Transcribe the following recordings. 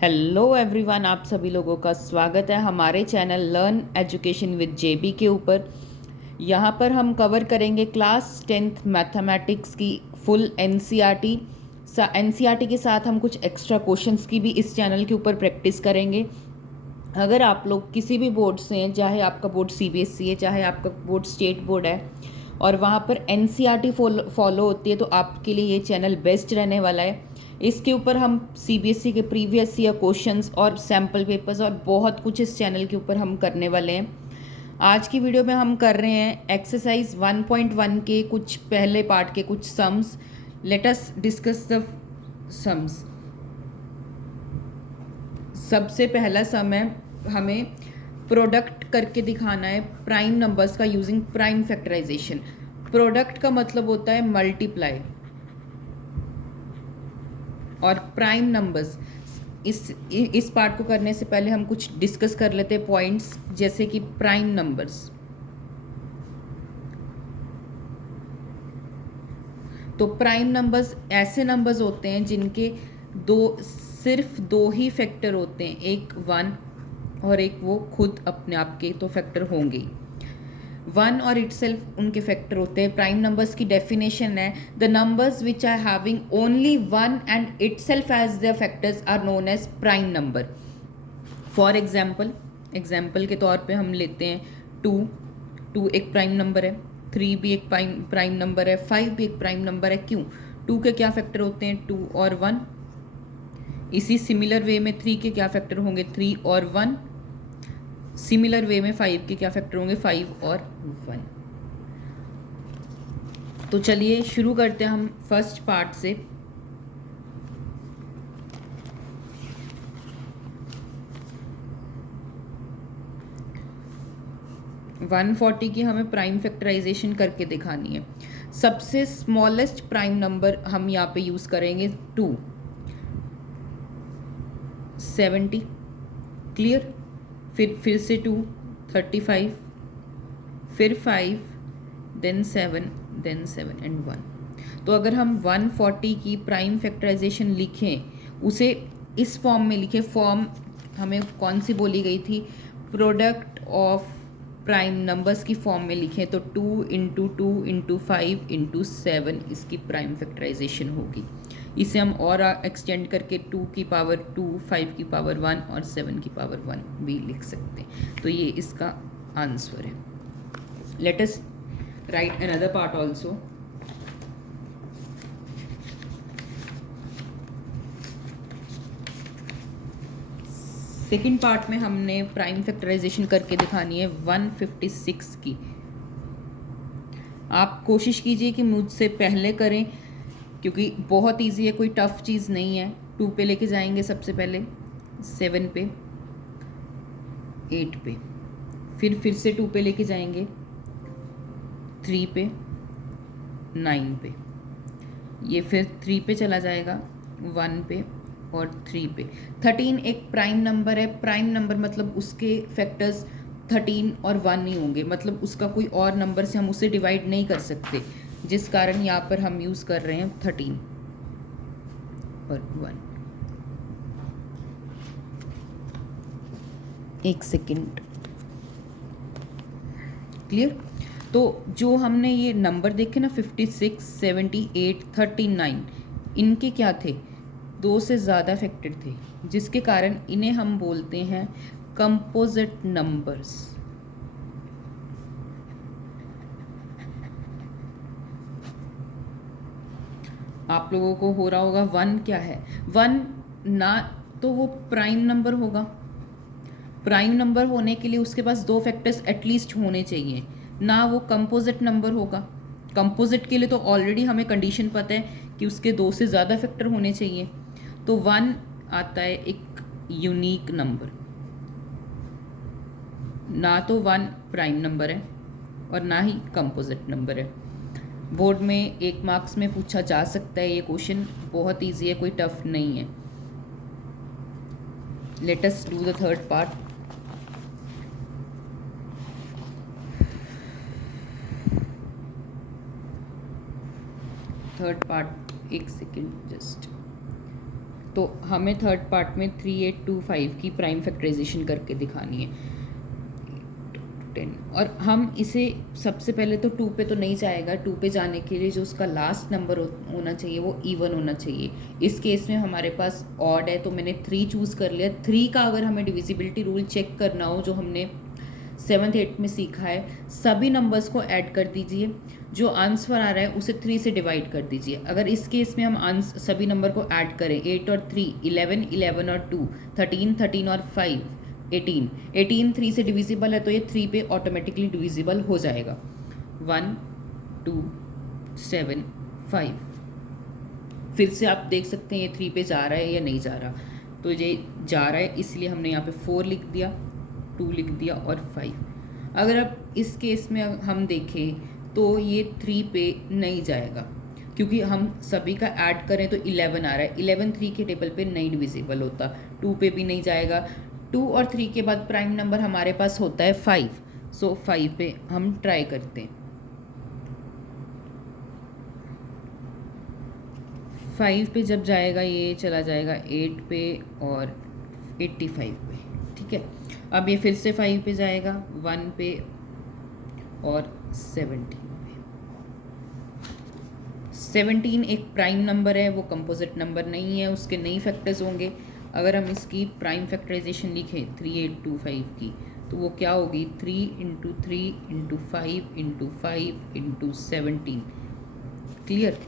Hello everyone, आप सभी लोगों का स्वागत है हमारे चैनल लर्न एजुकेशन विद जेबी के ऊपर। यहाँ पर हम कवर करेंगे क्लास 10th मैथमेटिक्स की फुल एनसीईआरटी। एनसीईआरटी के साथ हम कुछ एक्स्ट्रा क्वेश्चंस की भी इस चैनल के ऊपर प्रैक्टिस करेंगे। अगर आप लोग किसी भी बोर्ड से हैं, चाहे आपका बोर्ड सीबीएसई है, चाहे आपका बोर्ड स्टेट बोर्ड है, और वहाँ पर एनसीईआरटी फॉलो होती है, तो आपके लिए ये चैनल बेस्ट रहने वाला है। इसके ऊपर हम सीबीएसई के प्रीवियस ईयर क्वेश्चंस और सैम्पल पेपर्स और बहुत कुछ इस चैनल के ऊपर हम करने वाले हैं। आज की वीडियो में हम कर रहे हैं एक्सरसाइज 1.1 के कुछ पहले पार्ट के कुछ sums. Let us discuss the sums. सबसे पहला सम है, हमें प्रोडक्ट करके दिखाना है प्राइम नंबर्स का यूजिंग प्राइम फैक्टराइजेशन। प्रोडक्ट का मतलब होता है मल्टीप्लाई, और प्राइम नंबर्स। इस पार्ट को करने से पहले हम कुछ डिस्कस कर लेते हैं पॉइंट्स, जैसे कि प्राइम नंबर्स। तो प्राइम नंबर्स ऐसे नंबर्स होते हैं जिनके सिर्फ दो ही फैक्टर होते हैं, एक 1 और एक वो खुद अपने आप के तो फैक्टर होंगे। 1 और इटसेल्फ उनके फैक्टर होते हैं। प्राइम नंबर्स की डेफिनेशन है, the numbers which are having only 1 and itself as their factors are known as prime number. For example के तौर पे हम लेते हैं 2 एक प्राइम नंबर है, 3 भी एक प्राइम नंबर है, 5 भी एक प्राइम नंबर है। क्यों? 2 के क्या फैक्टर होते हैं? 2 और 1। इसी सिमिलर वे में 3 के क्या फैक्टर होंगे? 3 और 1। सिमिलर वे में 5 के क्या फैक्टर होंगे? 5 और 1। तो चलिए शुरू करते हैं हम फर्स्ट पार्ट से। वन 140 की हमें प्राइम फैक्टराइजेशन करके दिखानी है। सबसे स्मॉलेस्ट प्राइम नंबर हम यहाँ पे यूज करेंगे 2, 70। क्लियर? फिर से 2, 35, फिर 5, देन 7 एंड 1। तो अगर हम 140 की प्राइम फैक्टराइजेशन लिखें, उसे इस फॉर्म में लिखें। फॉर्म हमें कौन सी बोली गई थी? प्रोडक्ट ऑफ प्राइम नंबर्स की फॉर्म में लिखें तो 2 इंटू 2 इंटू 5 इंटू 7 इसकी प्राइम फैक्टराइजेशन होगी। इसे हम और एक्सटेंड करके 2 की पावर 2, 5 की पावर 1 और 7 की पावर 1 भी लिख सकते हैं। तो ये इसका आंसर है। Let us right another part also. Second part में हमने प्राइम फैक्टराइजेशन करके दिखानी है 156 की। आप कोशिश कीजिए कि मुझसे पहले करें, क्योंकि बहुत इजी है, कोई टफ चीज़ नहीं है। 2 पे लेके जाएंगे सबसे पहले, 7 पे, 8 पे, फिर से 2 पे लेके जाएंगे, 3 पे, 9 पे, ये फिर 3 पे चला जाएगा, 1 पे और 3 पे। 13 एक प्राइम नंबर है। प्राइम नंबर मतलब उसके फैक्टर्स 13 और 1 ही होंगे, मतलब उसका कोई और नंबर से हम उसे डिवाइड नहीं कर सकते, जिस कारण यहाँ पर हम यूज़ कर रहे हैं 13 और 1। एक सेकेंड। क्लियर? तो जो हमने ये नंबर देखे ना, 56, 78, 39, इनके क्या थे? 2 से ज़्यादा फैक्टर थे, जिसके कारण इन्हें हम बोलते हैं कंपोजिट नंबर्स। आप लोगों को हो रहा होगा 1 क्या है? 1 ना तो वो प्राइम नंबर होगा। प्राइम नंबर होने के लिए उसके पास 2 फैक्टर्स एटलीस्ट होने चाहिए, ना वो कंपोजिट नंबर होगा। कंपोजिट के लिए तो ऑलरेडी हमें कंडीशन पता है कि उसके 2 से ज़्यादा फैक्टर होने चाहिए। तो 1 आता है एक यूनिक नंबर, ना तो 1 प्राइम नंबर है और ना ही कंपोजिट नंबर है। बोर्ड में 1 मार्क्स में पूछा जा सकता है ये क्वेश्चन, बहुत ईजी है, कोई टफ नहीं है। Late us do the third part. एक सेकेंड जस्ट। तो हमें थर्ड पार्ट में 3825 की प्राइम फैक्टराइजेशन करके दिखानी है 10। और हम इसे सबसे पहले तो 2 पे तो नहीं जाएगा, 2 पे जाने के लिए जो उसका लास्ट नंबर होना चाहिए वो इवन होना चाहिए। इस केस में हमारे पास ऑड है तो मैंने 3 चूज़ कर लिया। 3 का अगर हमें डिविजिबिलिटी रूल चेक करना हो जो हमने 7th 8th में सीखा है, सभी नंबर्स को ऐड कर दीजिए, जो आंसर आ रहा है उसे 3 से डिवाइड कर दीजिए। अगर इस केस में हम सभी नंबर को ऐड करें 8 और 3 11, 11 और 2 13, 13 और 5 18, 18 3 से डिविजिबल है तो ये 3 पे ऑटोमेटिकली डिविजिबल हो जाएगा। 1 2 7 5। फिर से आप देख सकते हैं ये 3 पे जा रहा है या नहीं जा रहा, तो ये जा रहा है इसलिए हमने यहाँ पे 4 लिख दिया, 2 लिख दिया और 5। अगर अब इस केस में हम देखें तो ये 3 पे नहीं जाएगा क्योंकि हम सभी का ऐड करें तो 11 आ रहा है। 11 3 के टेबल पे नहीं डिविजिबल होता। 2 पे भी नहीं जाएगा। 2 और 3 के बाद प्राइम नंबर हमारे पास होता है 5। सो 5 पे हम ट्राई करते हैं। 5 पे जब जाएगा ये चला जाएगा 8 पे और 85 पे। ठीक है, अब ये फिर से 5 पे जाएगा, 1 पे और 17 पे। 17 एक प्राइम नंबर है, वो कंपोजिट नंबर नहीं है, उसके नई फैक्टर्स होंगे। अगर हम इसकी प्राइम फैक्टराइजेशन लिखें 3825 की तो वो क्या होगी 3 into 3 into 5 into 5 into 17। Clear?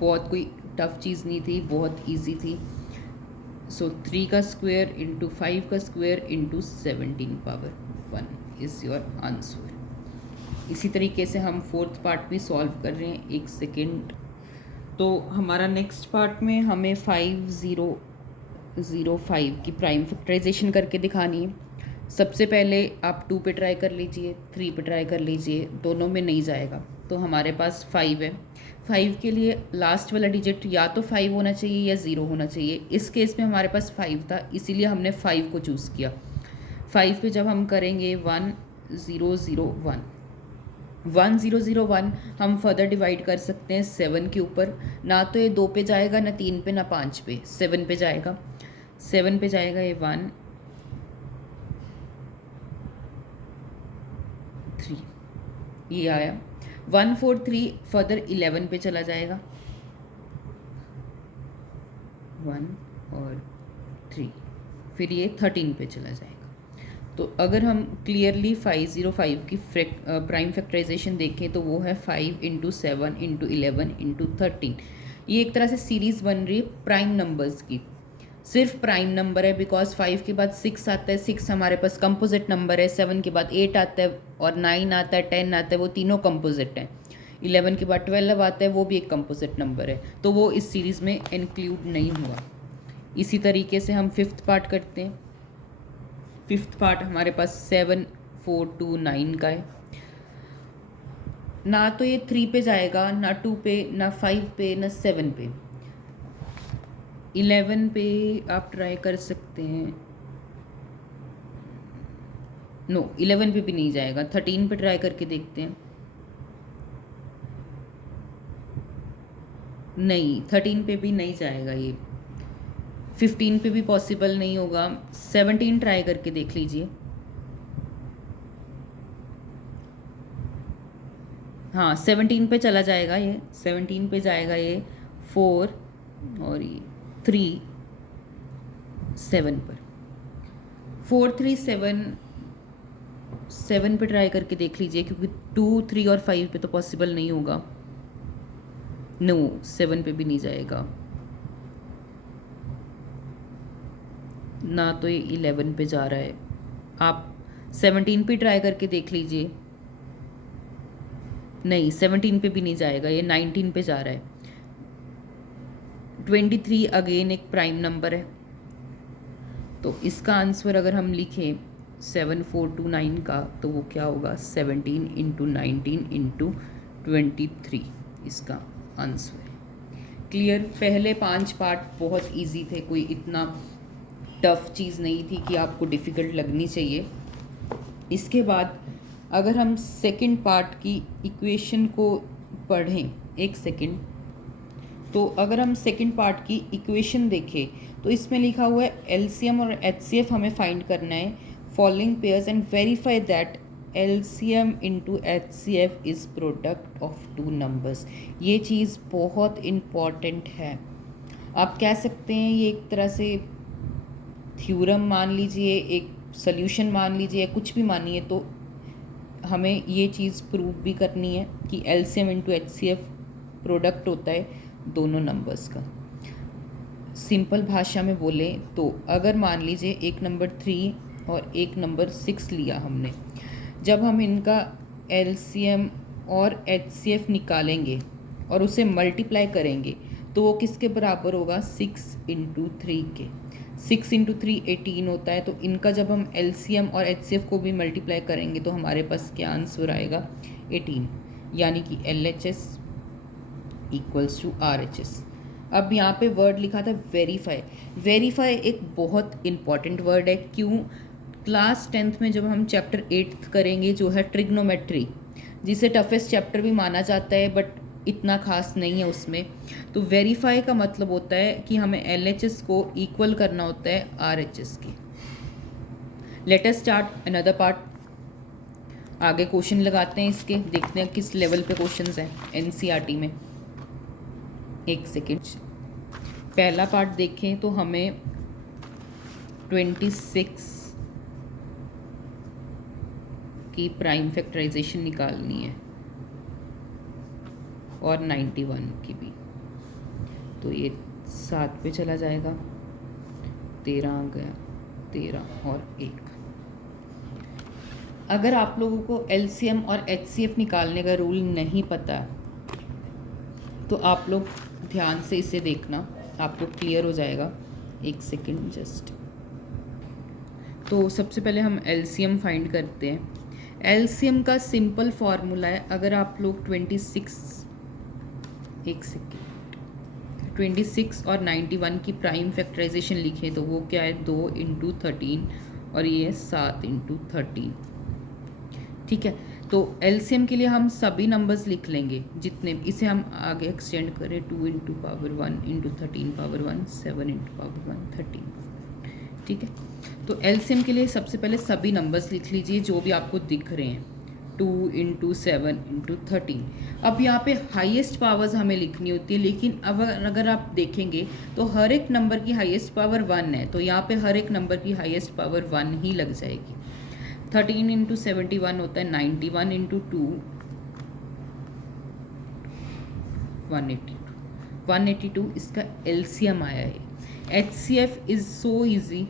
बहुत कोई टफ चीज़ नहीं थी, बहुत इजी थी। सो 3 का स्क्वायर इंटू 5 का square into 17 power 1 is your answer. इसी तरीके से हम फोर्थ पार्ट भी सॉल्व कर रहे हैं। एक सेकेंड। तो हमारा नेक्स्ट पार्ट में हमें 5005 की प्राइम फैक्टराइजेशन करके दिखानी है। सबसे पहले आप 2 पे ट्राई कर लीजिए, 3 पे ट्राई कर लीजिए, दोनों में नहीं जाएगा तो हमारे पास 5 है। 5 के लिए लास्ट वाला डिजिट या तो 5 होना चाहिए या 0 होना चाहिए। इस केस में हमारे पास 5 था इसीलिए हमने 5 को चूज़ किया। 5 पे जब हम करेंगे 1001 1001 हम फर्दर डिवाइड कर सकते हैं 7 के ऊपर। ना तो ये 2 पे जाएगा, ना 3 पे, ना 5 पे, 7 पे जाएगा। 7 पे जाएगा ये 1 3, ये आया। 143 फर्दर 11 पे चला जाएगा, 1 और 3, फिर ये 13 पे चला जाएगा। तो अगर हम क्लियरली 505 की प्राइम फैक्टराइजेशन देखें तो वो है 5 इंटू 7 इंटू 11 इंटू 13। ये एक तरह से सीरीज़ बन रही है प्राइम नंबर्स की। सिर्फ प्राइम नंबर है बिकॉज 5 के बाद 6 आता है, 6 हमारे पास कंपोजिट नंबर है। 7 के बाद 8 आता है और 9 आता है, 10 आता है, वो तीनों कंपोजिट हैं। 11 के बाद 12 आता है, वो भी एक कंपोजिट नंबर है, तो वो इस सीरीज़ में इंक्लूड नहीं हुआ। इसी तरीके से हम फिफ्थ पार्ट करते हैं। फिफ्थ पार्ट हमारे पास 7429 का है। ना तो ये 3 पे जाएगा, ना 2 पे, ना 5 पे, ना 7 पे। 11 पे आप ट्राई कर सकते हैं। नो 11 पे भी नहीं जाएगा। 13 पे ट्राई करके देखते हैं। नहीं, 13 पे भी नहीं जाएगा ये। 15 पे भी पॉसिबल नहीं होगा। 17 ट्राई करके देख लीजिए। हाँ 17 पे चला जाएगा ये। 17 पे जाएगा ये 4 और ये 3 7 पर। 4 3 7 पे ट्राई करके देख लीजिए क्योंकि 2 3 और 5 पे तो पॉसिबल नहीं होगा। नो 7 पे भी नहीं जाएगा। ना तो ये 11 पे जा रहा है। आप 17 पे ट्राई करके देख लीजिए। नहीं 17 पे भी नहीं जाएगा, ये 19 पे जा रहा है। 23 अगेन एक प्राइम नंबर है, तो इसका आंसर अगर हम लिखें 7429 का तो वो क्या होगा 17 इंटू 19 इंटू 23 इसका आंसर है। क्लियर? पहले 5 पार्ट बहुत इजी थे, कोई इतना टफ चीज़ नहीं थी कि आपको डिफ़िकल्ट लगनी चाहिए। इसके बाद अगर हम सेकंड पार्ट की इक्वेशन को पढ़ें, एक सेकंड, तो अगर हम सेकंड पार्ट की इक्वेशन देखें तो इसमें लिखा हुआ है एलसीएम और एचसीएफ हमें फाइंड करना है following pairs and verify that LCM into HCF is product of two numbers. ये चीज़ बहुत इम्पॉर्टेंट है। आप कह सकते हैं ये एक तरह से थ्योरम मान लीजिए, एक सॉल्यूशन मान लीजिए, कुछ भी मानिए, तो हमें ये चीज़ प्रूव भी करनी है कि एलसीएम इंटू एचसीएफ प्रोडक्ट होता है दोनों नंबर्स का। सिंपल भाषा में बोलें तो अगर मान लीजिए एक नंबर 3 और एक नंबर 6 लिया हमने, जब हम इनका एलसीएम और एचसीएफ निकालेंगे और उसे मल्टीप्लाई करेंगे तो वो किसके बराबर होगा? 6 इंटू 3 के। 6 इंटू 3 18 होता है। तो इनका जब हम एलसीएम और एचसीएफ को भी मल्टीप्लाई करेंगे तो हमारे पास क्या आंसर आएगा? 18, यानी कि LHS इक्वल्स टू RHS। अब यहाँ पे वर्ड लिखा था वेरीफाई। वेरीफाई एक बहुत इंपॉर्टेंट वर्ड है। क्यों? क्लास 10th में जब हम चैप्टर 8 करेंगे जो है ट्रिग्नोमेट्री, जिसे टफेस्ट चैप्टर भी माना जाता है बट इतना खास नहीं है उसमें, तो वेरीफाई का मतलब होता है कि हमें LHS को इक्वल करना होता है RHS की। Let us start another part. आगे क्वेश्चन लगाते हैं इसके, देखते हैं किस लेवल पे क्वेश्चंस हैं NCERT में। एक सेकेंड, पहला पार्ट देखें तो हमें 26 की प्राइम फैक्टराइजेशन निकालनी है और 91 की भी। तो ये 7 पे चला जाएगा, 13 आ गया, 13 और 1। अगर आप लोगों को LCM और HCF निकालने का रूल नहीं पता तो आप लोग ध्यान से इसे देखना, आपको क्लियर हो जाएगा। एक सेकेंड जस्ट। तो सबसे पहले हम LCM फाइंड करते हैं। LCM का सिंपल फार्मूला है, अगर आप लोग 26 और 91 की प्राइम फैक्टराइजेशन लिखें तो वो क्या है? 2 इंटू 13 और ये 7 इंटू 13। ठीक है, तो LCM के लिए हम सभी नंबर्स लिख लेंगे जितने, इसे हम आगे एक्सटेंड करें 2 into power 1 into 13 power 1, 7 into power 1, 13। ठीक है, तो LCM के लिए सबसे पहले सभी नंबर्स लिख लीजिए जो भी आपको दिख रहे हैं, 2 इंटू 7 इंटू 13। अब यहाँ पे हाईएस्ट पावर्स हमें लिखनी होती है, लेकिन अब अगर आप देखेंगे तो हर एक नंबर की हाईएस्ट पावर 1 है, तो यहाँ पे हर एक नंबर की हाईएस्ट पावर 1 ही लग जाएगी। 13 इंटू 71 होता है 91 इंटू 2 182 इसका LCM आया है। HCF इज़ सो ईजी,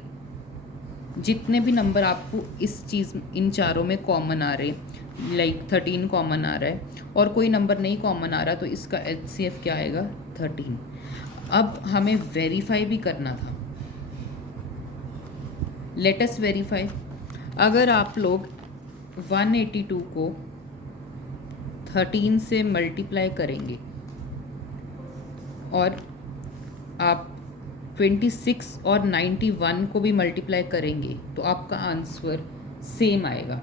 जितने भी नंबर आपको इस चीज़ इन चारों में कॉमन आ रहे, लाइक 13 कॉमन आ रहा है और कोई नंबर नहीं कॉमन आ रहा, तो इसका HCF क्या आएगा? 13। अब हमें वेरीफाई भी करना था। Let us verify. अगर आप लोग 182 को 13 से मल्टीप्लाई करेंगे और आप 26 और 91 को भी मल्टीप्लाई करेंगे तो आपका आंसर सेम आएगा।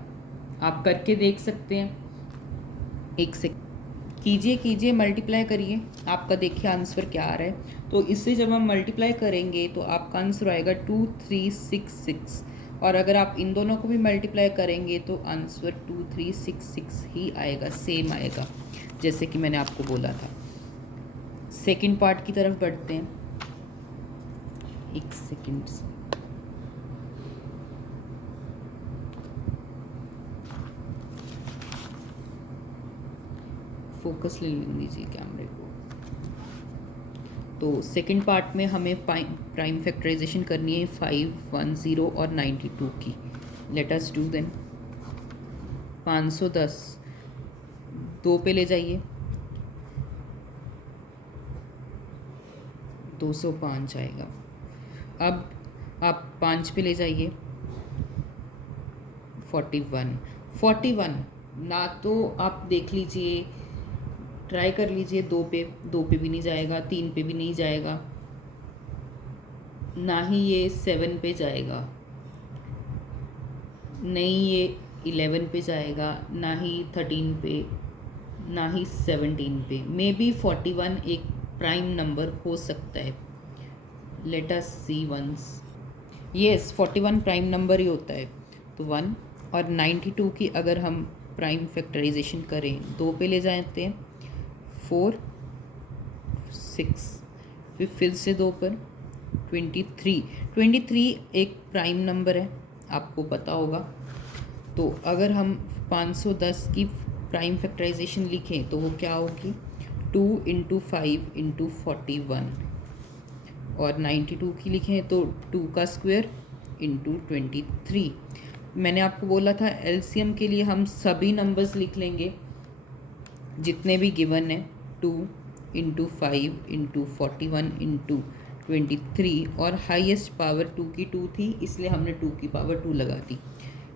आप करके देख सकते हैं। एक से कीजिए मल्टीप्लाई करिए, आपका देखिए आंसर क्या आ रहा है। तो इससे जब हम मल्टीप्लाई करेंगे तो आपका आंसर आएगा 2366, और अगर आप इन दोनों को भी मल्टीप्लाई करेंगे तो आंसर 2366 ही आएगा, सेम आएगा जैसे कि मैंने आपको बोला था। सेकंड पार्ट की तरफ बढ़ते हैं। एक सेकंड, फोकस ले लीजिए कैमरे को। तो सेकंड पार्ट में हमें प्राइम फैक्टराइजेशन करनी है 5, 1, 0 और 92 की। Late us do then. 510 2 पे ले जाइए, 205 आएगा। अब आप 5 पे ले जाइए, 41 ना, तो आप देख लीजिए, ट्राई कर लीजिए। 2 पे भी नहीं जाएगा, 3 पे भी नहीं जाएगा, ना ही ये 7 पे जाएगा, नहीं ये 11 पे जाएगा, ना ही 13 पे, ना ही 17 पे। मे बी 41 एक प्राइम नंबर हो सकता है? Let us see once. Yes, 41 prime number ही होता है। तो 1 और 92 की अगर हम प्राइम फैक्टराइजेशन करें, 2 पे ले जाते हैं, 4 6, फिर से 2 पर 23 एक प्राइम नंबर है, आपको पता होगा। तो अगर हम 510 की प्राइम फैक्टराइजेशन लिखें तो वो क्या होगी? 2 × 5 × 41। और 92 की लिखें तो 2 का स्क्वायर × 23। मैंने आपको बोला था एलसीएम के लिए हम सभी नंबर्स लिख लेंगे जितने भी गिवन है, 2 × 5 × 41 × 23, और हाईएस्ट पावर 2 की 2 थी, इसलिए हमने 2 की पावर 2 लगा दी।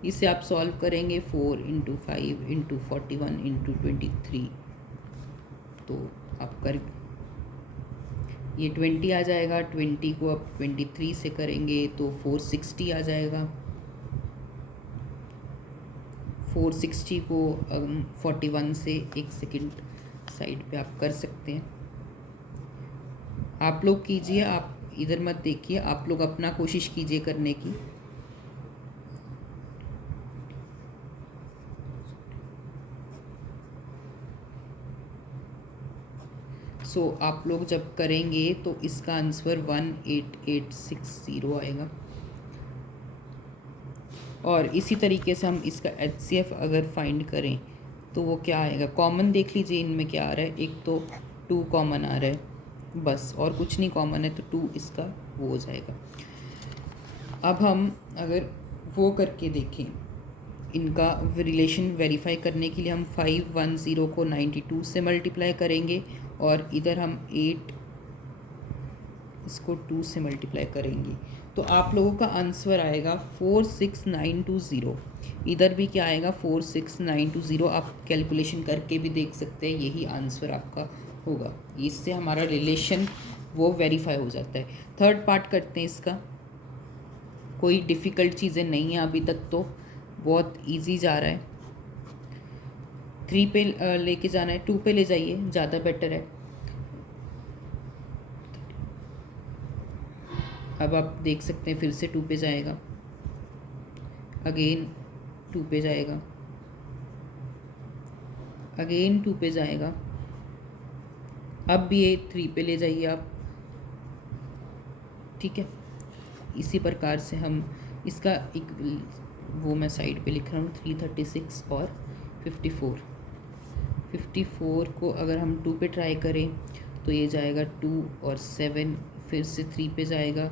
इसे आप सॉल्व करेंगे 4 × 5 × 41 × 23, तो आप कर ये 20 आ जाएगा। 20 को अब 23 से करेंगे तो 460 आ जाएगा। 460 को 41 से, एक सेकंड साइड पे आप कर सकते हैं। आप लोग कीजिए, आप इधर मत देखिए, आप लोग अपना कोशिश कीजिए करने की। आप लोग जब करेंगे तो इसका आंसर 18860 आएगा। और इसी तरीके से हम इसका HCF अगर फाइंड करें तो वो क्या आएगा? कॉमन देख लीजिए इनमें क्या आ रहा है। एक तो 2 कॉमन आ रहा है बस, और कुछ नहीं कॉमन है, तो 2 इसका वो हो जाएगा। अब हम अगर वो करके देखें, इनका रिलेशन वेरीफाई करने के लिए हम 510 को 92 से मल्टीप्लाई करेंगे, और इधर हम 8 इसको 2 से मल्टीप्लाई करेंगे, तो आप लोगों का आंसर आएगा 46920। इधर भी क्या आएगा? 46920। आप कैलकुलेशन करके भी देख सकते हैं, यही आंसर आपका होगा। इससे हमारा रिलेशन वो वेरीफाई हो जाता है। थर्ड पार्ट करते हैं इसका। कोई डिफ़िकल्ट चीज़ें नहीं है अभी तक, तो बहुत इजी जा रहा है। 3 पे लेके जाना है, 2 पे ले जाइए, ज़्यादा बेटर है। अब आप देख सकते हैं फिर से 2 पे जाएगा, अगेन 2 पे जाएगा, अगेन 2 पे जाएगा। अब भी ये 3 पे ले जाइए आप, ठीक है। इसी प्रकार से हम इसका एक वो मैं साइड पे लिख रहा हूँ, 336 और 54। 54 को अगर हम 2 पे ट्राई करें तो ये जाएगा 2 और 7, फिर से 3 पे जाएगा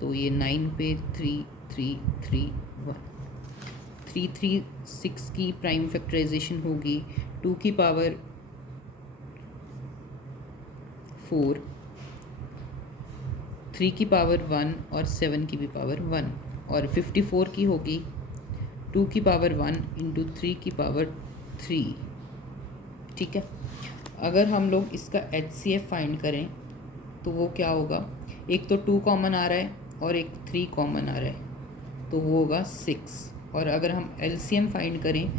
तो ये 9 पे 3 3 3 1। 336 की प्राइम फैक्टराइजेशन होगी 2 की पावर 4, 3 की पावर 1 और 7 की भी पावर 1, और 54 की होगी 2 की पावर 1 × 3 की पावर 3, ठीक है। अगर हम लोग इसका HCF फाइंड करें तो वो क्या होगा? एक तो 2 कॉमन आ रहा है और एक 3 कॉमन आ रहा है, तो वो होगा 6। और अगर हम LCM फाइंड करें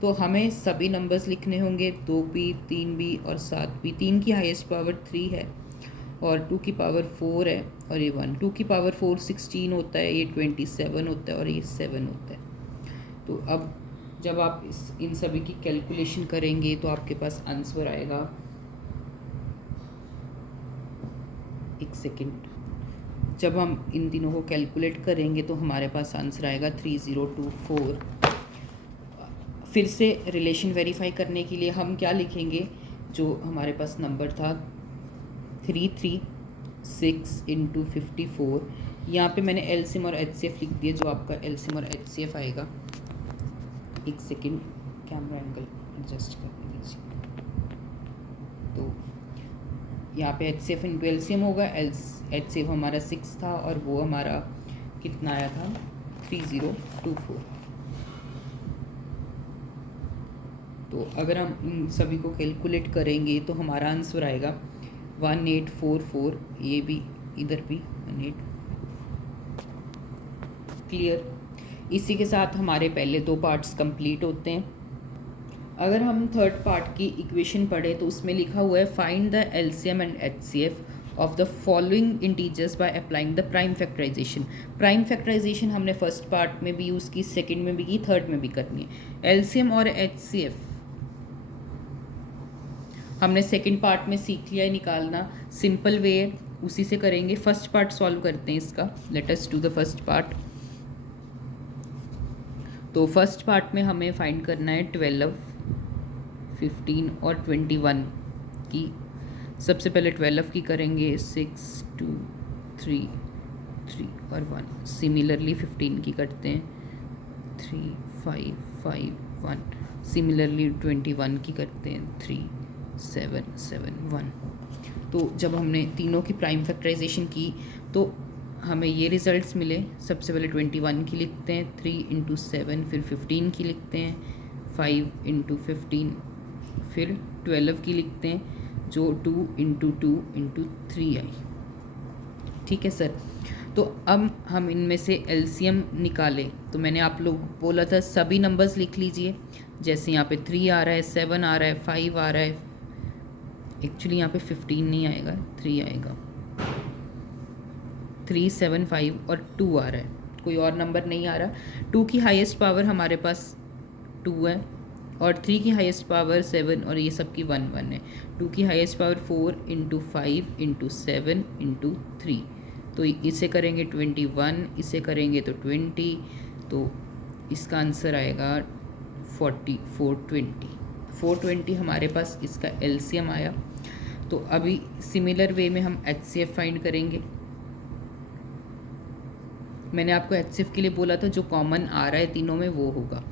तो हमें सभी नंबर्स लिखने होंगे, 2 भी, 3 भी और 7 भी। 3 की हाईएस्ट पावर 3 है, और 2 की पावर 4 है, और ये 1। 2 की पावर 4 16 होता है, ये 27 होता है, और ये 7 होता है। तो अब जब आप इन सभी की कैलकुलेशन करेंगे तो आपके पास आंसर आएगा, एक सेकेंड, जब हम इन तीनों को कैलकुलेट करेंगे तो हमारे पास आंसर आएगा 3024। फिर से रिलेशन वेरीफाई करने के लिए हम क्या लिखेंगे? जो हमारे पास नंबर था 336 × 54, यहाँ पे मैंने LCM और HCF लिख दिया, जो आपका LCM और HCF आएगा। एक सेकेंड, कैमरा एंगल एडजस्ट करने दीजिए। तो यहाँ पे HCF × LCM होगा। HCF हमारा 6 था और वो हमारा कितना आया था? 3024। तो अगर हम इन सभी को कैलकुलेट करेंगे तो हमारा आंसर आएगा 1844। ये भी, इधर भी 18। क्लियर? इसी के साथ हमारे पहले 2 पार्ट्स कंप्लीट होते हैं। अगर हम थर्ड पार्ट की इक्वेशन पढ़े तो उसमें लिखा हुआ है find the LCM and HCF of the following integers by applying the prime factorisation. Prime factorisation हमने फर्स्ट पार्ट में भी यूज़ की, सेकंड में भी की, थर्ड में भी करनी है। एलसीएम और एचसीएफ हमने सेकंड पार्ट में सीख लिया है निकालना, सिंपल वे है, उसी से करेंगे। फर्स्ट पार्ट सॉल्व करते हैं इसका। Late us do the first part. तो फर्स्ट पार्ट में हमें फाइंड करना है 12, 15 और 21 की। सबसे पहले 12 की करेंगे, 6, 2, 3, 3 और 1। सिमिलरली 15 की करते हैं, 3, 5, 5, 1। सिमिलरली 21 की करते हैं, 3, 7, 7, 1। तो जब हमने तीनों की प्राइम फैक्टराइजेशन की तो हमें ये रिजल्ट्स मिले। सबसे पहले 21 की लिखते हैं, 3 × 7, फिर 15 की लिखते हैं, 5 × 15, फिर 12 की लिखते हैं जो 2 × 2 × 3 आई। ठीक है सर। तो अब हम इनमें से एलसीएम निकालें। तो मैंने आप लोग बोला था सभी नंबर्स लिख लीजिए। जैसे यहाँ पे 3 आ रहा है, 7 आ रहा है, 5 आ रहा है। एक्चुअली यहाँ पे 15 नहीं आएगा, 3 आएगा। 3, 7, 5 और 2 आ रहा है, कोई और नंबर नहीं आ रहा। 2 की हाईएस्ट पावर हमारे पास 2 है और 3 की हाईएस्ट पावर 7 और ये सब की 1, 1 है। 2 की हाईएस्ट पावर 4 × 5 × 7 × 3। तो इसे करेंगे 21, इसे करेंगे तो 20, तो इसका आंसर आएगा 420। 420 हमारे पास इसका एलसीएम आया। तो अभी सिमिलर वे में हम एचसीएफ फाइंड करेंगे। मैंने आपको एचसीएफ के लिए बोला था जो कॉमन आ रहा है तीनों में वो होगा।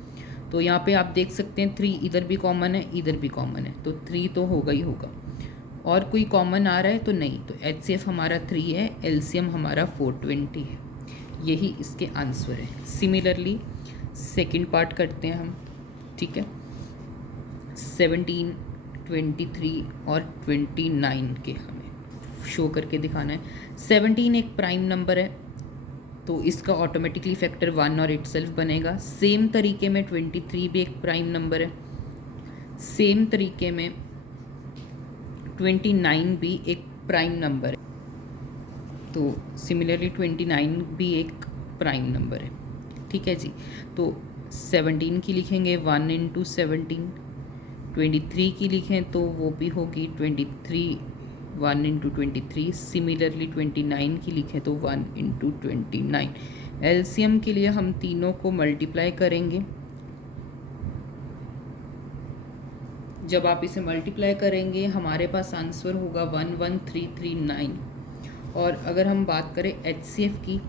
तो यहाँ पे आप देख सकते हैं 3 इधर भी कॉमन है, इधर भी कॉमन है, तो 3 तो होगा ही होगा। और कोई कॉमन आ रहा है तो नहीं, तो एचसीएफ हमारा 3 है, एलसीएम हमारा 420 है। यही इसके आंसर है। सिमिलरली सेकंड पार्ट करते हैं हम। ठीक है, 17, 23 और 29 के हमें शो करके दिखाना है। 17 एक प्राइम नंबर है तो इसका ऑटोमेटिकली फैक्टर 1 और इटसेल्फ बनेगा। सेम तरीके में 23 भी एक प्राइम नंबर है। सेम तरीके में 29 भी एक प्राइम नंबर है। तो सिमिलरली 29 भी एक प्राइम नंबर है। ठीक है जी। तो 17 की लिखेंगे 1 × 17। 23 की लिखें तो वो भी होगी 23, 1 × 23। सिमिलरली 29 की लिखें तो 1 × 29। एलसीएम के लिए हम तीनों को मल्टीप्लाई करेंगे। जब आप इसे मल्टीप्लाई करेंगे हमारे पास आंसर होगा 11339। और अगर हम बात करें एचसीएफ की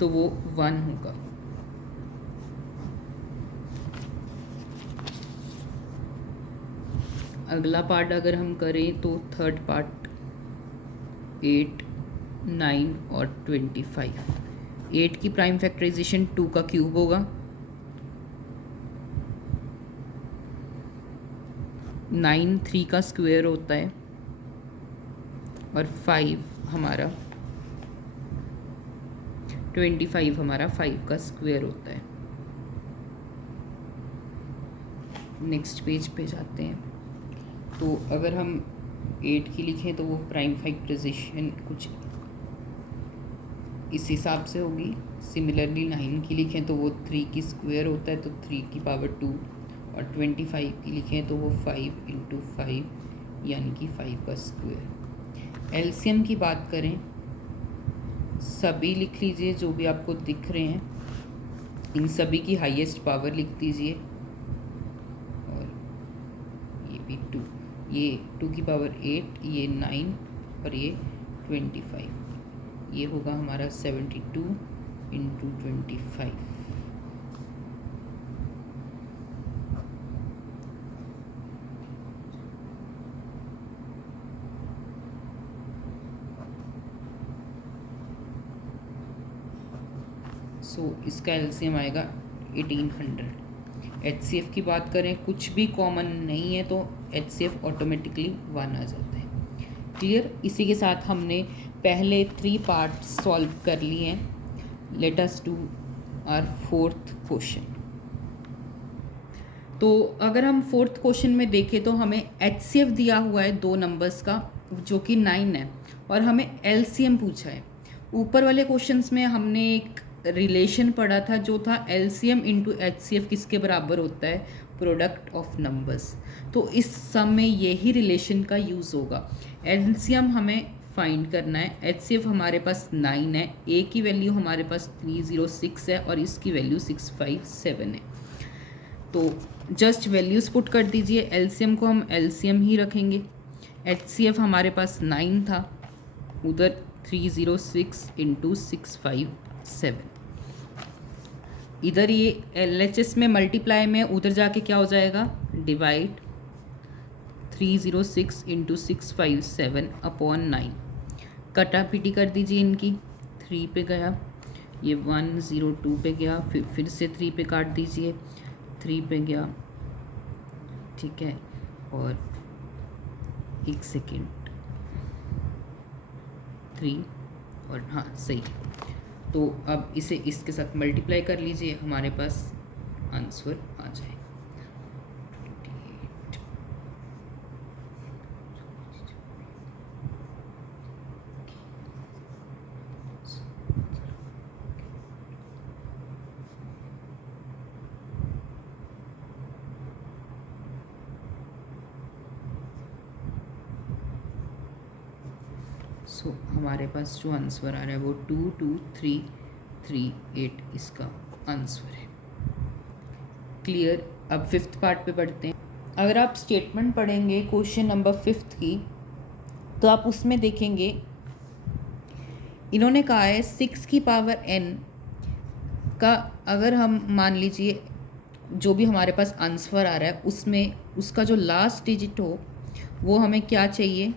तो वो 1 होगा। अगला पार्ट अगर हम करें तो थर्ड पार्ट 8, 9 और 25। 8 की प्राइम फैक्टराइजेशन 2 का क्यूब होगा। 9 3 का स्क्वायर होता है और 5 हमारा 25 हमारा 5 का स्क्वायर होता है। नेक्स्ट पेज पे जाते हैं। तो अगर हम 8 की लिखें तो वो प्राइम फैक्टराइजेशन कुछ इस हिसाब से होगी। सिमिलरली 9 की लिखें तो वो 3 की स्क्वायर होता है तो 3 की पावर 2। और 25 की लिखें तो वो 5 × 5 यानी कि 5 का स्क्वायर। एलसीएम की बात करें, सभी लिख लीजिए जो भी आपको दिख रहे हैं, इन सभी की हाईएस्ट पावर लिख दीजिए। और ये भी 2, ये 2 की पावर 8, ये 9 और ये 25। ये होगा हमारा 72 × 25। सो इसका एलसीएम आएगा 1800। एचसीएफ की बात करें, कुछ भी कॉमन नहीं है तो एचसीएफ ऑटोमेटिकली 1 आ जाता है। क्लियर। इसी के साथ हमने पहले 3 पार्ट सॉल्व कर लिए हैं। Let us do our 4th question. तो अगर हम फोर्थ क्वेश्चन में देखें तो हमें HCF दिया हुआ है 2 नंबर्स का जो कि 9 है और हमें LCM पूछा है। ऊपर वाले क्वेश्चंस में हमने एक रिलेशन पढ़ा था जो था LCM इंटू HCF किसके बराबर होता है, प्रोडक्ट ऑफ नंबर्स। तो इस सम में यही रिलेशन का यूज़ होगा। LCM हमें फाइंड करना है, HCF हमारे पास 9 है, A की वैल्यू हमारे पास 306 है और इसकी वैल्यू 657 है। तो जस्ट वैल्यूज़ पुट कर दीजिए। LCM को हम LCM ही रखेंगे। HCF हमारे पास 9 था, उधर 306 इंटू 657, इधर ये LHS में मल्टीप्लाई में, उधर जाके क्या हो जाएगा, डिवाइड 306 इंटू 657 अपॉन 9। कटा पीटी कर दीजिए इनकी, 3 पे गया, ये 102 पे गया, फिर से 3 पे काट दीजिए, 3 पे गया, ठीक है। और एक सेकेंड, 3 और हाँ सही। तो अब इसे इसके साथ मल्टीप्लाई कर लीजिए, हमारे पास आंसर आ जाए। सो हमारे पास जो आंसर आ रहा है वो 22338 इसका आंसर है। क्लियर। अब फिफ्थ पार्ट पे बढ़ते हैं। अगर आप स्टेटमेंट पढ़ेंगे क्वेश्चन नंबर 5 की, तो आप उसमें देखेंगे इन्होंने कहा है 6 की पावर n का, अगर हम मान लीजिए जो भी हमारे पास आंसर आ रहा है उसमें उसका जो लास्ट डिजिट हो वो हमें क्या चाहिए,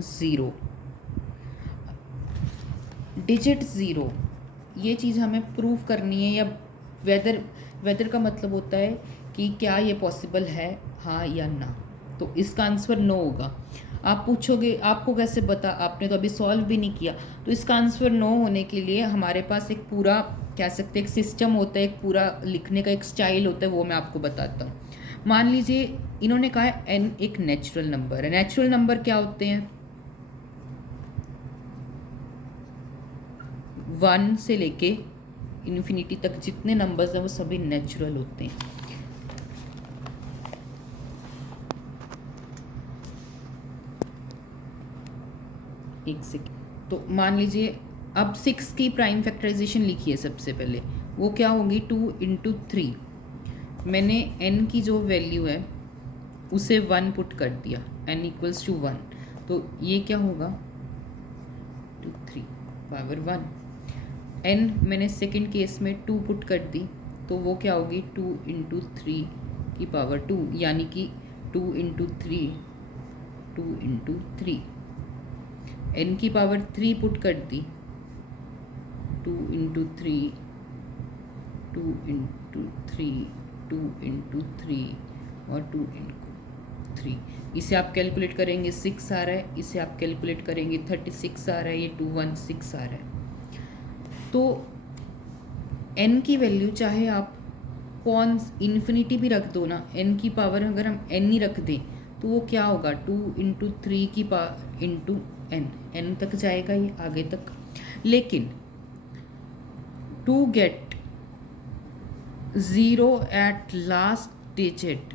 0, डिजिट 0। ये चीज़ हमें प्रूव करनी है, या वेदर का मतलब होता है कि क्या ये पॉसिबल है, हाँ या ना। तो इसका आंसर नो होगा। आप पूछोगे आपको कैसे पता, आपने तो अभी सॉल्व भी नहीं किया। तो इसका आंसर नो होने के लिए हमारे पास एक पूरा कह सकते हैं एक सिस्टम होता है, एक पूरा लिखने का एक स्टाइल होता है, वो मैं आपको बताता हूँ। मान लीजिए इन्होंने कहा है n एक नेचुरल नंबर है। नेचुरल नंबर क्या होते हैं, 1 से लेके इन्फिनिटी तक जितने नंबर्स हैं वो सभी नेचुरल होते हैं। एक सेकेंड, तो मान लीजिए अब 6 की प्राइम फैक्टराइजेशन लिखिए। सबसे पहले वो क्या होगी, 2 इंटू 3। मैंने n की जो वैल्यू है उसे 1 पुट कर दिया, n इक्वल्स टू 1। तो ये क्या होगा, 2 3 पावर 1। n मैंने सेकंड केस में 2 पुट कर दी, तो वो क्या होगी, 2 इंटू 3 की पावर 2, यानी कि 2 इंटू 3, 2 इंटू 3। n की पावर 3 पुट कर दी, 2 इंटू 3, 2 इंटू 3, 2 इंटू 3 और 2 इंटू 3। इसे आप कैलकुलेट करेंगे 6 आ रहा है, इसे आप कैलकुलेट करेंगे 36 आ रहा है, ये 216 आ रहा है। तो n की वैल्यू चाहे आप कौन इन्फिनिटी भी रख दो ना, n की पावर अगर हम n ही रख दें तो वो क्या होगा, 2 इंटू 3 की पावर इंटू n तक जाएगा ये आगे तक। लेकिन to get 0 at last digit,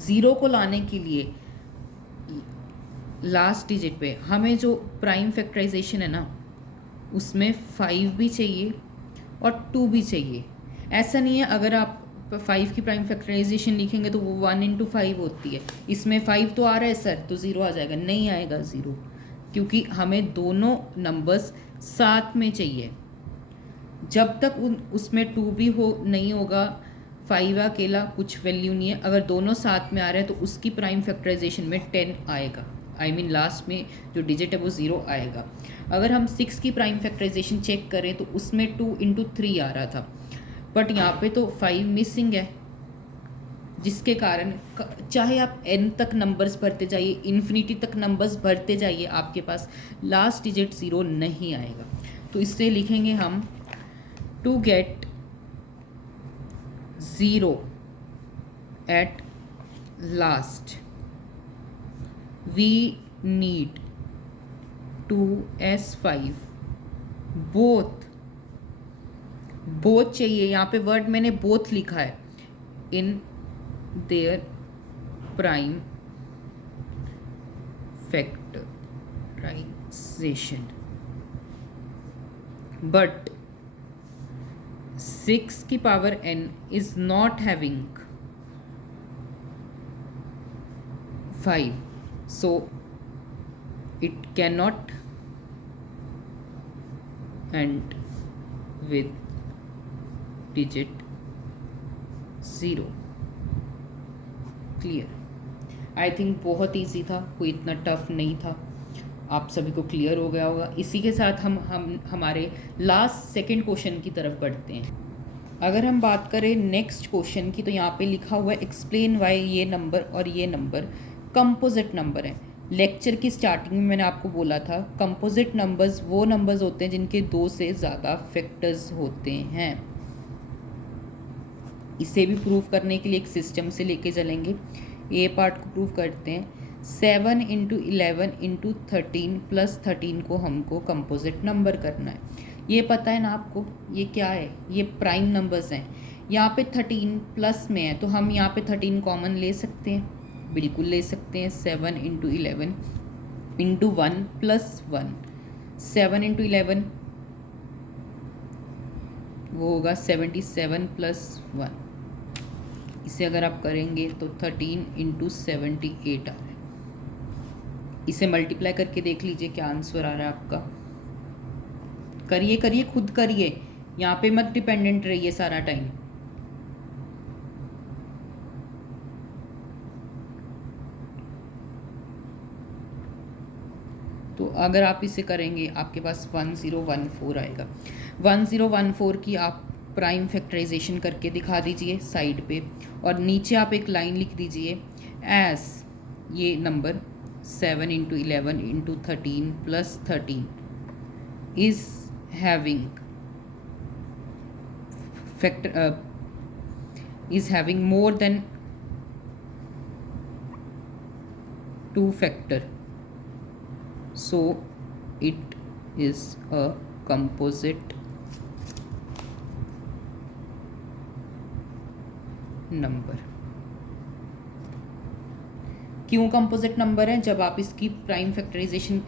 0 को लाने के लिए लास्ट डिजिट पे हमें जो प्राइम फैक्टराइजेशन है ना उसमें 5 भी चाहिए और 2 भी चाहिए। ऐसा नहीं है अगर आप 5 की प्राइम फैक्टराइजेशन लिखेंगे तो वो 1 इंटू 5 होती है, इसमें 5 तो आ रहा है सर तो 0 आ जाएगा, नहीं आएगा 0, क्योंकि हमें दोनों नंबर्स साथ में चाहिए। जब तक उसमें 2 भी हो नहीं होगा, 5 अकेला कुछ वैल्यू नहीं है। अगर दोनों साथ में आ रहे हैं तो उसकी प्राइम फैक्टराइजेशन में 10 आएगा, लास्ट में जो डिजिट है वो 0 आएगा। अगर हम 6 की प्राइम फैक्टराइजेशन चेक करें तो उसमें 2 इंटू 3 आ रहा था, बट यहाँ पे तो 5 मिसिंग है, जिसके कारण चाहे आप n तक नंबर्स भरते जाइए, इन्फिनिटी तक नंबर्स भरते जाइए, आपके पास लास्ट डिजिट 0 नहीं आएगा। तो इससे लिखेंगे हम to get 0 at last. We need 2s5 both चाहिए। यहाँ पे वर्ड मैंने बोथ लिखा है, in their prime factorisation, but 6 की power n is not having 5, so it cannot end with digit 0. Clear? I think बहुत ईजी था, कोई इतना टफ नहीं था, आप सभी को क्लियर हो गया होगा। इसी के साथ हम हमारे लास्ट सेकंड क्वेश्चन की तरफ बढ़ते हैं। अगर हम बात करें नेक्स्ट क्वेश्चन की, तो यहाँ पे लिखा हुआ है एक्सप्लेन वाई ये नंबर और ये नंबर कंपोजिट नंबर है। लेक्चर की स्टार्टिंग में मैंने आपको बोला था कंपोजिट नंबर्स वो नंबर्स होते हैं जिनके 2 से ज़्यादा फैक्टर्स होते हैं। इसे भी प्रूव करने के लिए एक सिस्टम से लेके चलेंगे। ये पार्ट को प्रूव करते हैं। 7 × 11 × 13 + 13 को हमको कंपोजिट नंबर करना है। ये पता है ना आपको, ये क्या है? ये प्राइम नंबर्स हैं। यहाँ पे 13 प्लस में है, तो हम यहाँ पे 13 कॉमन ले सकते हैं, बिल्कुल ले सकते हैं। 7 × 11 × 1 + 1, 7 × 11 वो होगा 77 + 1। इसे अगर आप करेंगे तो 13 × 78 आ रहा है। इसे मल्टीप्लाई करके देख लीजिए क्या आंसर आ रहा है आपका। करिए करिए, खुद करिए, यहाँ पे मत डिपेंडेंट रहिए सारा टाइम। तो अगर आप इसे करेंगे आपके पास 1014 आएगा। 1014 की आप प्राइम फैक्टराइजेशन करके दिखा दीजिए साइड पे, और नीचे आप एक लाइन लिख दीजिए एस ये number 7 × 11 × 13 + 13 is having more than 2 factor, so it is a composite number. क्यों कंपोजिट नंबर है? जब आप इसकी प्राइम फैक्टराइजेशन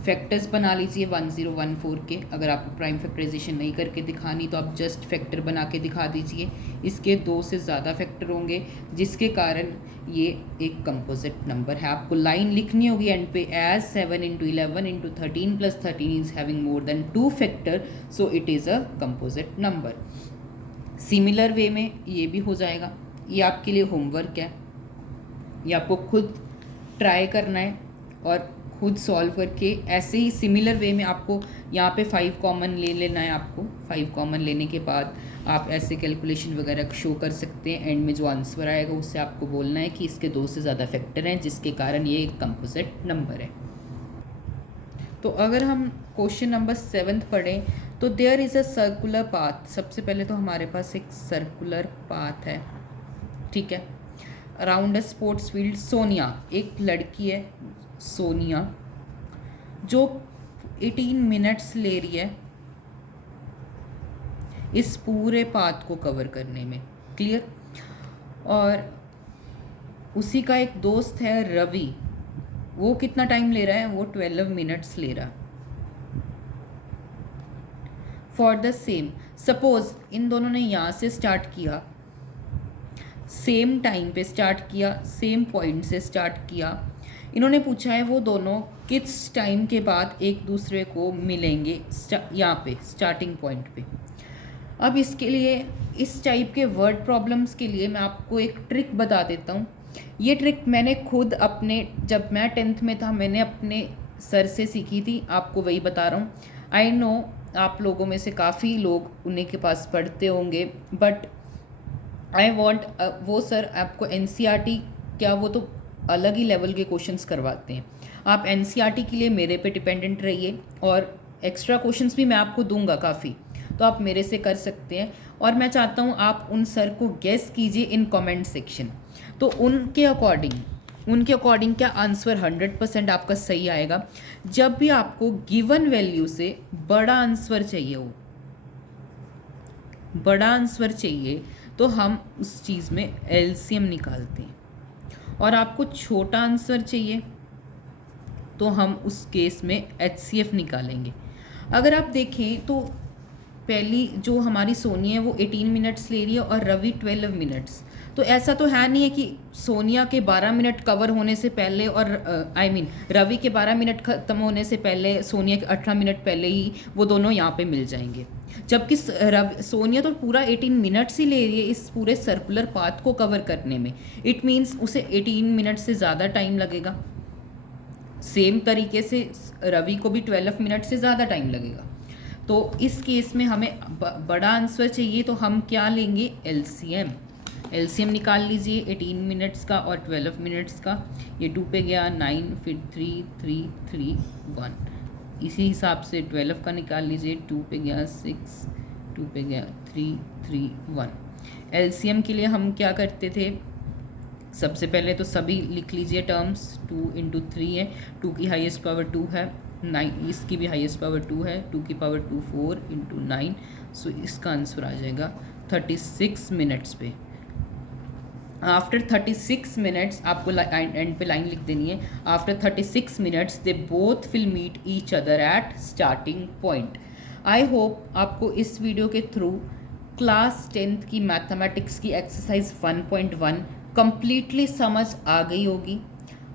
फैक्टर्स बना लीजिए 1014 के। अगर आपको प्राइम फैक्टराइजेशन नहीं करके दिखानी तो आप जस्ट फैक्टर बना के दिखा दीजिए। इसके 2 से ज़्यादा फैक्टर होंगे, जिसके कारण ये एक कंपोजिट नंबर है। आपको लाइन लिखनी होगी एंड पे, as 7 × 11 × 13 + 13 is having more than 2 factor, so it is a composite number. Similar way में ये भी हो जाएगा। ये आपके लिए होमवर्क है, ये आपको खुद ट्राई करना है और खुद सॉल्व करके ऐसे ही सिमिलर वे में आपको यहाँ पे 5 कॉमन ले लेना है। आपको 5 कॉमन लेने के बाद आप ऐसे कैलकुलेशन वगैरह शो कर सकते हैं। एंड में जो आंसर आएगा उससे आपको बोलना है कि इसके 2 से ज़्यादा फैक्टर हैं, जिसके कारण ये एक कंपोजिट नंबर है। तो अगर हम क्वेश्चन नंबर 7 पढ़ें तो there is a circular path. सबसे पहले तो हमारे पास एक सर्कुलर पाथ है, ठीक है। Around a sports field, Sonia एक लड़की है, सोनिया, जो 18 मिनट्स ले रही है इस पूरे पाथ को कवर करने में। क्लियर? और उसी का एक दोस्त है रवि, वो कितना टाइम ले रहा है? वो 12 मिनट्स ले रहा। For the same, suppose in दोनों ने यहाँ से स्टार्ट किया, सेम टाइम पे स्टार्ट किया, सेम पॉइंट से स्टार्ट किया। इन्होंने पूछा है वो दोनों किस टाइम के बाद एक दूसरे को मिलेंगे यहाँ पे स्टार्टिंग पॉइंट पे। अब इसके लिए, इस टाइप के वर्ड प्रॉब्लम्स के लिए मैं आपको एक ट्रिक बता देता हूँ। ये ट्रिक मैंने खुद अपने, जब मैं 10th में था, मैंने अपने सर से सीखी थी, आपको वही बता रहा हूँ। आई नो आप लोगों में से काफ़ी लोग उन्हीं के पास पढ़ते होंगे, बट आई वॉन्ट वो सर आपको NCERT, क्या वो तो अलग ही लेवल के क्वेश्चंस करवाते हैं। आप NCERT के लिए मेरे पे डिपेंडेंट रहिए, और एक्स्ट्रा क्वेश्चंस भी मैं आपको दूंगा काफ़ी, तो आप मेरे से कर सकते हैं, और मैं चाहता हूँ आप उन सर को गेस कीजिए इन कमेंट सेक्शन। तो उनके अकॉर्डिंग क्या आंसर 100% आपका सही आएगा। जब भी आपको गिवन वैल्यू से बड़ा आंसर चाहिए तो हम उस चीज़ में एलसीएम निकालते हैं, और आपको छोटा आंसर चाहिए तो हम उस केस में एचसीएफ निकालेंगे। अगर आप देखें तो पहली जो हमारी सोनिया है वो 18 मिनट्स ले रही है और रवि 12 मिनट्स। तो ऐसा तो है नहीं है कि सोनिया के 12 मिनट कवर होने से पहले और रवि के 12 मिनट ख़त्म होने से पहले सोनिया के 18 मिनट पहले ही वो दोनों यहाँ पे मिल जाएंगे, जबकि सोनिया तो पूरा 18 मिनट्स ही ले रही है इस पूरे सर्कुलर पाथ को कवर करने में। इट मीन्स उसे 18 मिनट से ज़्यादा टाइम लगेगा। सेम तरीके से रवि को भी 12 मिनट से ज़्यादा टाइम लगेगा। तो इस केस में हमें बड़ा आंसर चाहिए तो हम क्या लेंगे, एलसीएम निकाल लीजिए 18 मिनट्स का और 12 मिनट्स का। ये 2 पे गया 9, फिर 3 3 3 1। इसी हिसाब से 12 का निकाल लीजिए, 2 पे गया 6, 2 पे गया 3 3 1। एलसीएम के लिए हम क्या करते थे, सबसे पहले तो सभी लिख लीजिए टर्म्स। 2 × 3 है, 2 की हाईएस्ट पावर 2 है, 9 इसकी भी हाईएस्ट पावर 2 है, 2 की पावर 2 4 × 9। सो इसका आंसर आ जाएगा 36 मिनट्स पे। आफ्टर 36 मिनट्स आपको एंड पे लाइन लिख देनी है, after 36 minutes they both will meet each other at starting point. I hope आपको इस वीडियो के थ्रू क्लास 10th की मैथमेटिक्स की एक्सरसाइज 1.1 कंप्लीटली समझ आ गई होगी।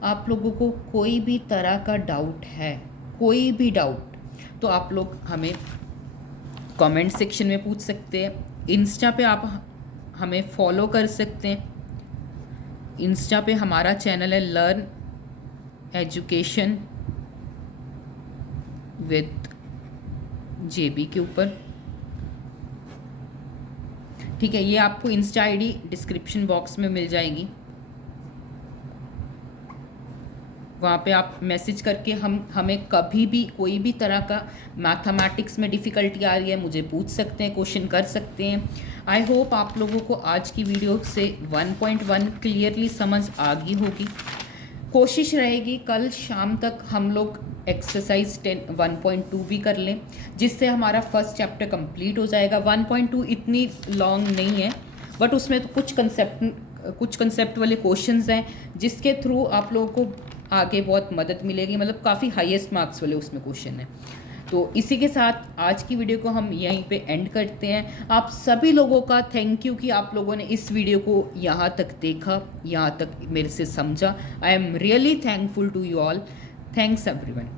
आप लोगों को कोई भी तरह का डाउट है, कोई भी डाउट, तो आप लोग हमें कमेंट सेक्शन में पूछ सकते हैं। इंस्टा पे आप हमें फॉलो कर सकते हैं। इंस्टा पे हमारा चैनल है लर्न एजुकेशन विद जेबी के ऊपर, ठीक है। ये आपको इंस्टा आईडी डिस्क्रिप्शन बॉक्स में मिल जाएगी, वहाँ पे आप मैसेज करके हमें कभी भी कोई भी तरह का मैथमेटिक्स में डिफ़िकल्टी आ रही है मुझे पूछ सकते हैं, क्वेश्चन कर सकते हैं। आई होप आप लोगों को आज की वीडियो से 1.1 क्लियरली समझ आ गई होगी। कोशिश रहेगी कल शाम तक हम लोग एक्सरसाइज 1.2 भी कर लें, जिससे हमारा फर्स्ट चैप्टर कंप्लीट हो जाएगा। 1.2 इतनी लॉन्ग नहीं है, बट उसमें तो कुछ कंसेप्ट वाले क्वेश्चंस हैं जिसके थ्रू आप लोगों को आगे बहुत मदद मिलेगी, मतलब काफ़ी हाईएस्ट मार्क्स वाले उसमें क्वेश्चन है। तो इसी के साथ आज की वीडियो को हम यहीं पे एंड करते हैं। आप सभी लोगों का थैंक यू कि आप लोगों ने इस वीडियो को यहाँ तक देखा, यहाँ तक मेरे से समझा। I am really thankful to you all. Thanks everyone.